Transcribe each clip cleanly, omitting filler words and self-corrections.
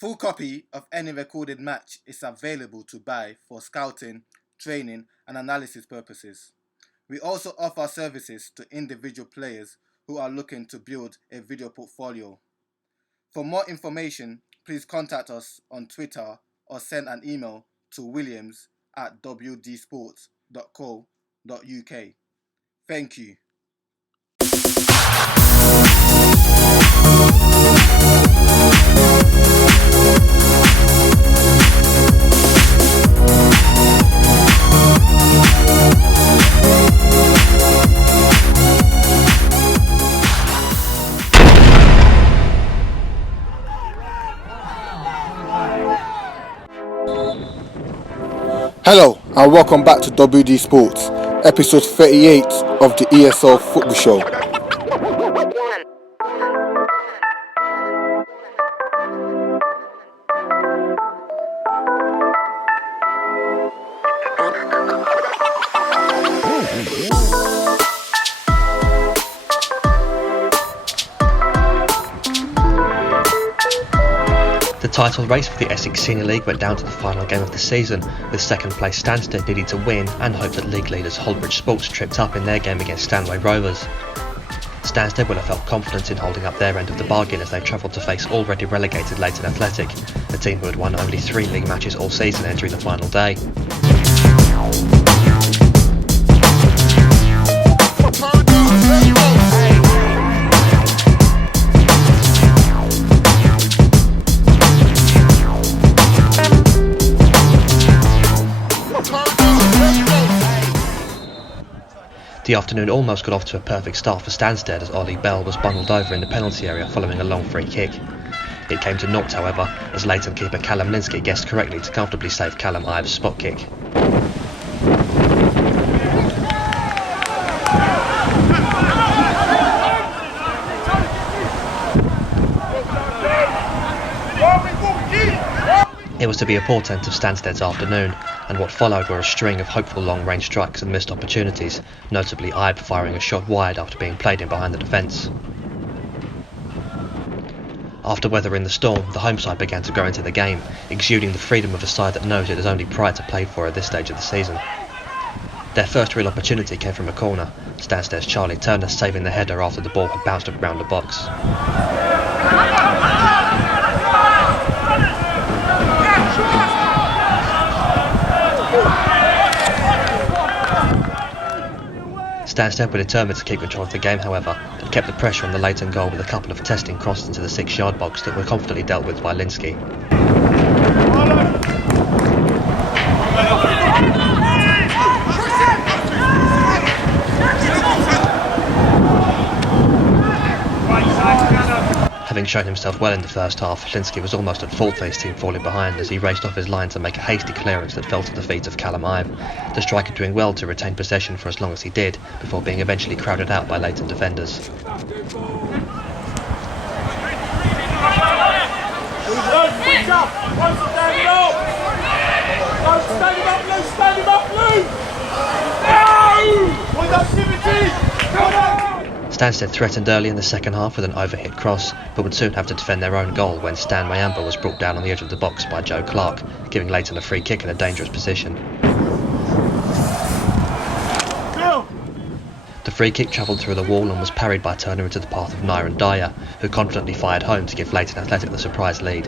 Full copy of any recorded match is available to buy for scouting, training and analysis purposes. We also offer services to individual players who are looking to build a video portfolio. For more information, please contact us on Twitter or send an email to williams@wdsports.co.uk. Thank you. Hello and welcome back to WD Sports, episode 38 of the ESL Football Show. The title race for the Essex Senior League went down to the final game of the season, with second place Stansted needing to win and hope that league leaders Hullbridge Sports tripped up in their game against Stanway Rovers. Stansted would have felt confident in holding up their end of the bargain as they travelled to face already relegated Leyton Athletic, a team who had won only 3 league matches all season entering the final day. The afternoon almost got off to a perfect start for Stansted as Ollie Bell was bundled over in the penalty area following a long free kick. It came to naught, however, as Leyton keeper Callum Linsky guessed correctly to comfortably save Callum Ives' spot kick. It was to be a portent of Stansted's afternoon, and what followed were a string of hopeful long-range strikes and missed opportunities, notably Ibe firing a shot wide after being played in behind the defence. After weathering the storm, the home side began to grow into the game, exuding the freedom of a side that knows it has only pride to play for at this stage of the season. Their first real opportunity came from a corner, Stansted's Charlie Turner saving the header after the ball had bounced around the box. Stansted were determined to keep control of the game, however, and kept the pressure on the Leyton goal with a couple of testing crosses into the 6-yard box that were confidently dealt with by Linsky. Having shown himself well in the first half, Linsky was almost at fault for his team falling behind as he raced off his line to make a hasty clearance that fell to the feet of Callum Ibe, the striker doing well to retain possession for as long as he did, before being eventually crowded out by Leyton defenders. Stansted threatened early in the second half with an overhit cross, but would soon have to defend their own goal when Stan Mayamba was brought down on the edge of the box by Joe Clark, giving Leyton a free kick in a dangerous position. The free kick travelled through the wall and was parried by Turner into the path of Nyron Dyer, who confidently fired home to give Leyton Athletic the surprise lead.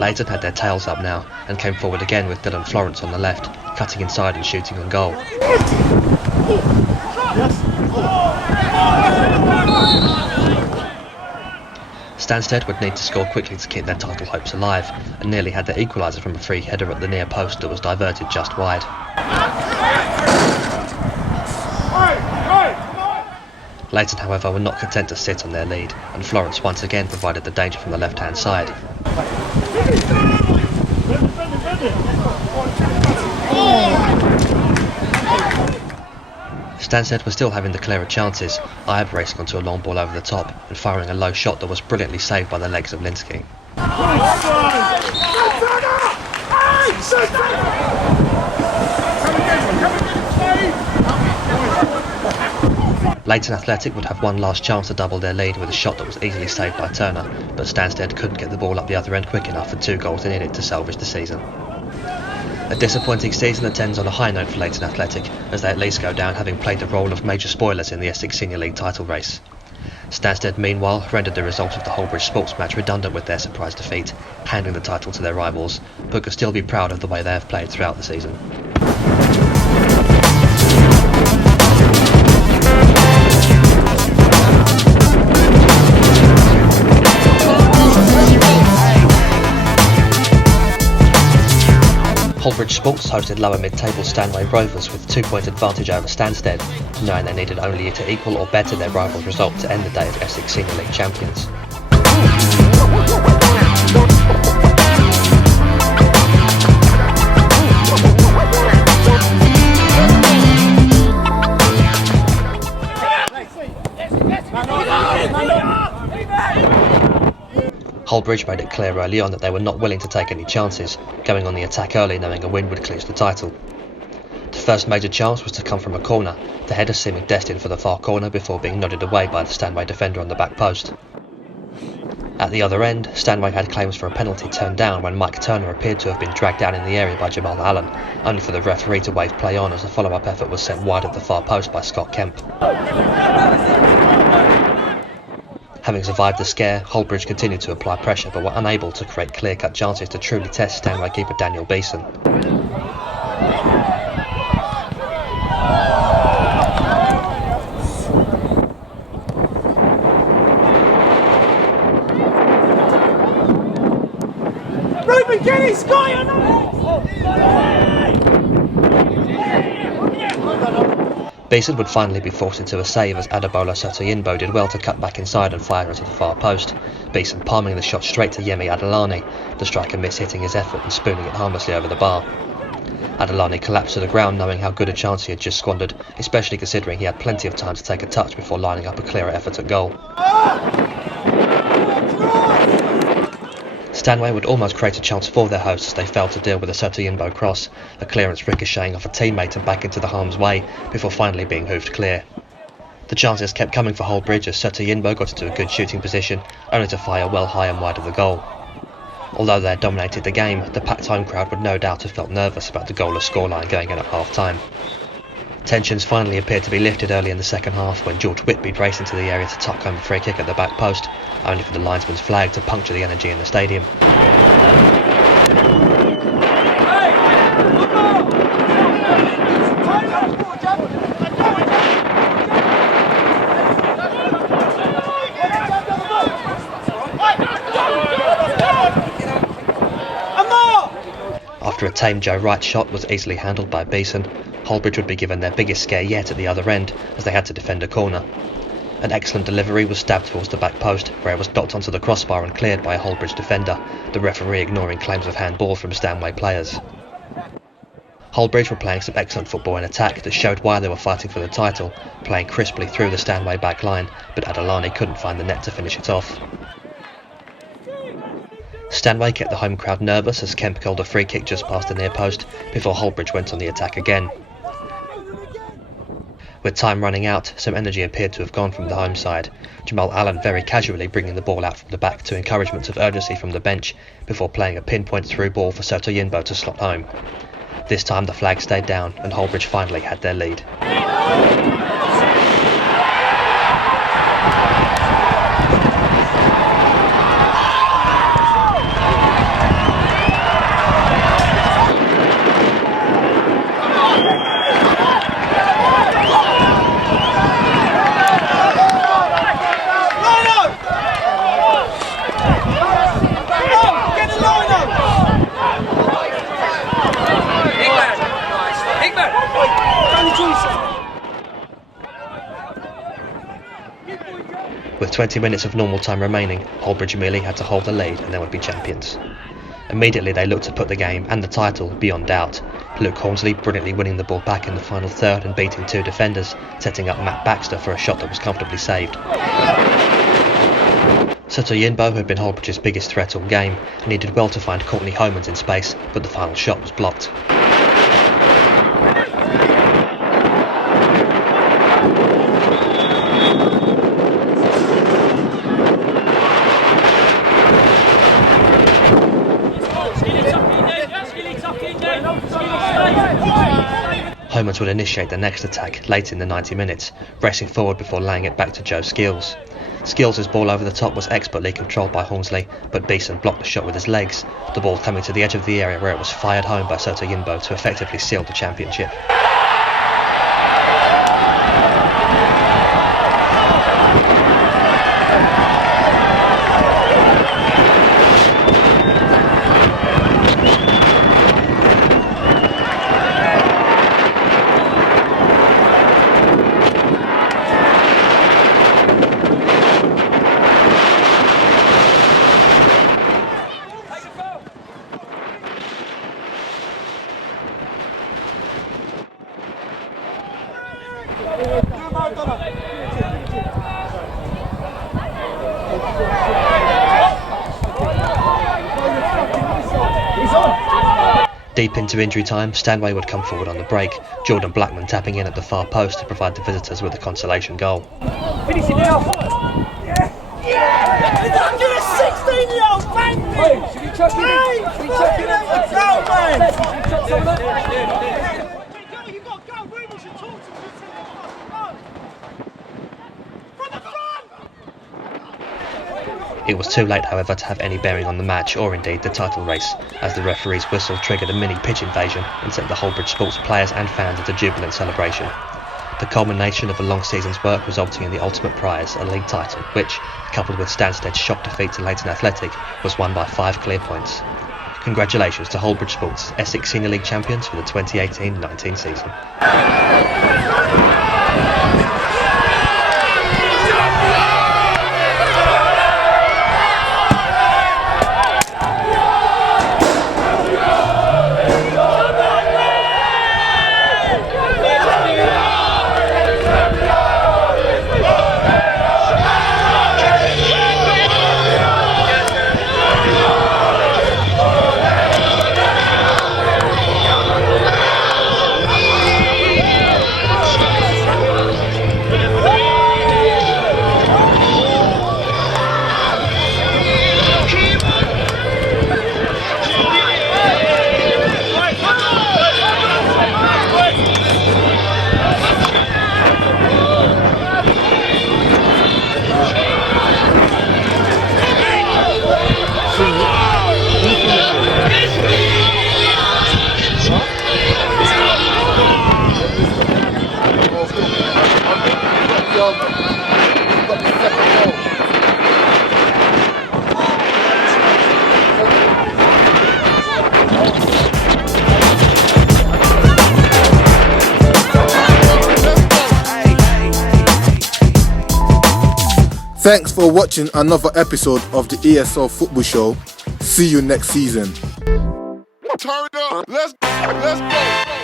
Leyton had their tails up now and came forward again with Dylan Florence on the left, cutting inside and shooting on goal. Stansted would need to score quickly to keep their title hopes alive, and nearly had their equaliser from a free header at the near post that was diverted just wide. Leyton, however, were not content to sit on their lead, and Florence once again provided the danger from the left-hand side. Stansted were still having the clearer chances, Iab racing onto a long ball over the top and firing a low shot that was brilliantly saved by the legs of Linsky. Leyton Athletic would have one last chance to double their lead with a shot that was easily saved by Turner, but Stansted couldn't get the ball up the other end quick enough for 2 goals they needed to salvage the season. A disappointing season that ends on a high note for Leyton Athletic, as they at least go down having played the role of major spoilers in the Essex Senior League title race. Stansted, meanwhile, rendered the result of the Hullbridge Sports match redundant with their surprise defeat, handing the title to their rivals, but could still be proud of the way they have played throughout the season. Hullbridge Sports hosted lower mid-table Stanway Rovers with 2-point advantage over Stansted, knowing they needed only to equal or better their rivals' result to end the day as Essex Senior League champions. Hullbridge made it clear early on that they were not willing to take any chances, going on the attack early knowing a win would clinch the title. The first major chance was to come from a corner, the header seeming destined for the far corner before being nodded away by the Stanway defender on the back post. At the other end, Stanway had claims for a penalty turned down when Mike Turner appeared to have been dragged down in the area by Jamal Allen, only for the referee to wave play on as a follow-up effort was sent wide at the far post by Scott Kemp. Having survived the scare, Hullbridge continued to apply pressure but were unable to create clear-cut chances to truly test Stanway keeper Daniel Beeson. Ruben, get his guy on Beeson would finally be forced into a save as Adebola Sotoyinbo did well to cut back inside and fire into the far post, Beeson palming the shot straight to Yemi Adelani, the striker miss-hitting his effort and spooning it harmlessly over the bar. Adelani collapsed to the ground knowing how good a chance he had just squandered, especially considering he had plenty of time to take a touch before lining up a clearer effort at goal. Stanway would almost create a chance for their hosts as they failed to deal with a Sotoyinbo cross, a clearance ricocheting off a teammate and back into the harm's way before finally being hoofed clear. The chances kept coming for Hullbridge as Sotoyinbo got into a good shooting position, only to fire well high and wide of the goal. Although they had dominated the game, the packed home crowd would no doubt have felt nervous about the goalless scoreline going in at half-time. Tensions finally appeared to be lifted early in the second half when George Whitby raced into the area to tuck home a free kick at the back post, only for the linesman's flag to puncture the energy in the stadium. After a tame Joe Wright shot was easily handled by Beeson, Hullbridge would be given their biggest scare yet at the other end as they had to defend a corner. An excellent delivery was stabbed towards the back post, where it was docked onto the crossbar and cleared by a Hullbridge defender, the referee ignoring claims of handball from Stanway players. Hullbridge were playing some excellent football in attack that showed why they were fighting for the title, playing crisply through the Stanway back line, but Adelani couldn't find the net to finish it off. Stanway kept the home crowd nervous as Kemp called a free kick just past the near post before Hullbridge went on the attack again. With time running out, some energy appeared to have gone from the home side, Jamal Allen very casually bringing the ball out from the back to encouragements of urgency from the bench before playing a pinpoint through ball for Sotoyinbo to slot home. This time the flag stayed down and Hullbridge finally had their lead. With 20 minutes of normal time remaining, Hullbridge merely had to hold the lead and they would be champions. Immediately they looked to put the game and the title beyond doubt. Luke Hornsley brilliantly winning the ball back in the final third and beating two defenders, setting up Matt Baxter for a shot that was comfortably saved. Soto Yinbo had been Hullbridge's biggest threat all game, and he did well to find Courtney Homans in space, but the final shot was blocked. Homans would initiate the next attack late in the 90 minutes, racing forward before laying it back to Joe Skills. Skills' ball over the top was expertly controlled by Hornsley, but Beeson blocked the shot with his legs, the ball coming to the edge of the area where it was fired home by Soto Yinbo to effectively seal the championship. Deep into injury time, Stanway would come forward on the break, Jordan Blackman tapping in at the far post to provide the visitors with a consolation goal. Finish it now! Don't do a 16-year-old bang! Hey, should we chuck it in? Should we chuck it in? Go, man! You've got to go! Rovers should talk to you. Go! From the front! It was too late, however, to have any bearing on the match or indeed the title race, as the referee's whistle triggered a mini pitch invasion and sent the Hullbridge Sports players and fans into jubilant celebration. The culmination of a long season's work resulting in the ultimate prize, a league title, which, coupled with Stansted's shock defeat to Leyton Athletic, was won by 5 clear points. Congratulations to Hullbridge Sports, Essex Senior League champions for the 2018-19 season. Thanks for watching another episode of the ESL Football Show. See you next season. Turn up. Let's go.